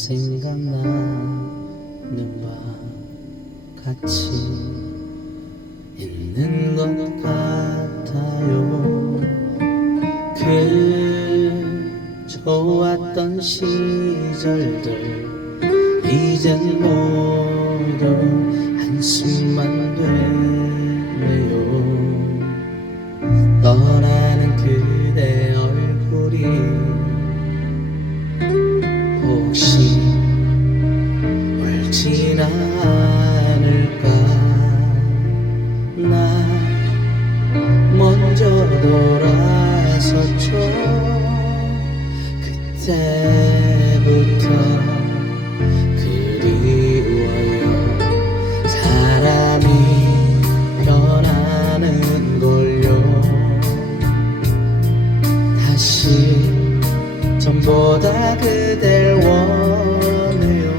생각나는 밤 같이 있는 것 같아요. 그 좋았던 시절들 이젠 모두 한숨만 되 다시 전보다 그댈 원해요.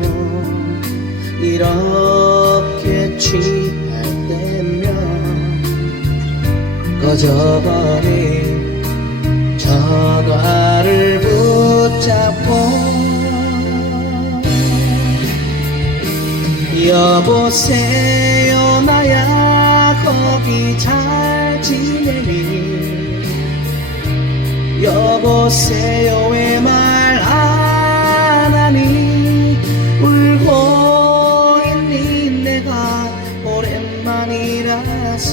이렇게 취할 때면 꺼져버린 세요 나야 거기 잘 지내니? 여보세요 왜 말 안 하니? 울고 있니 내가 오랜만이라서?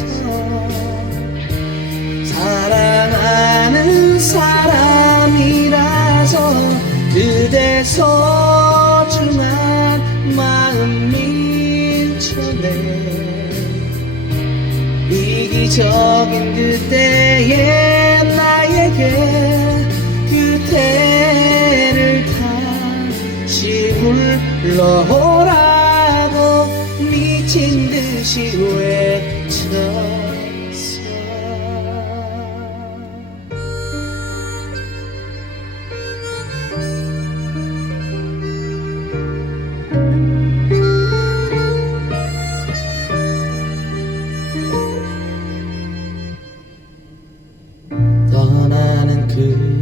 사랑하는 사람이라서 그대 소 적인 그때의 나에게 그대를 다시 불러오라고 미친 듯이 외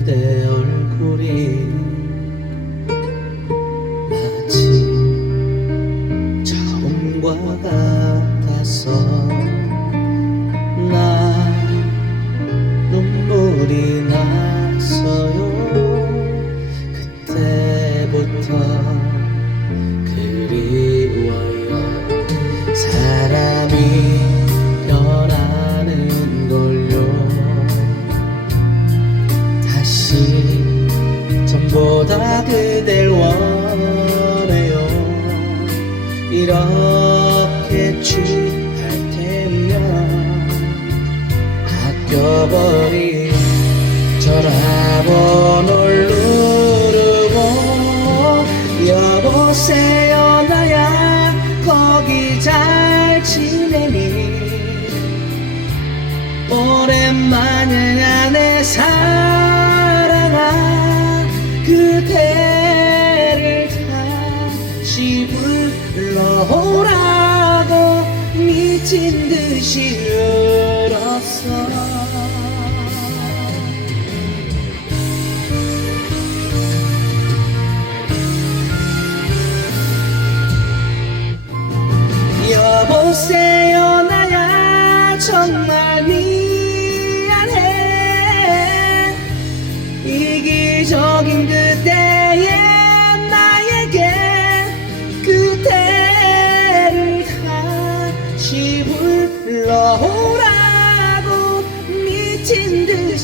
그대 얼굴이 마치 처음과 같 보다 그댈 원해요. 이렇게 취할 테면 아껴버린 전화번호를 누르고 여보세요 나야 거기 잘 지내니? 오랜만 불러오라고 미친 듯이 울었어. 여보세요 나야 정말 미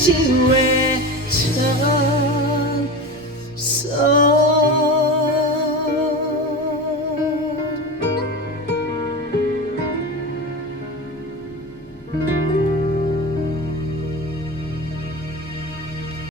she's ready.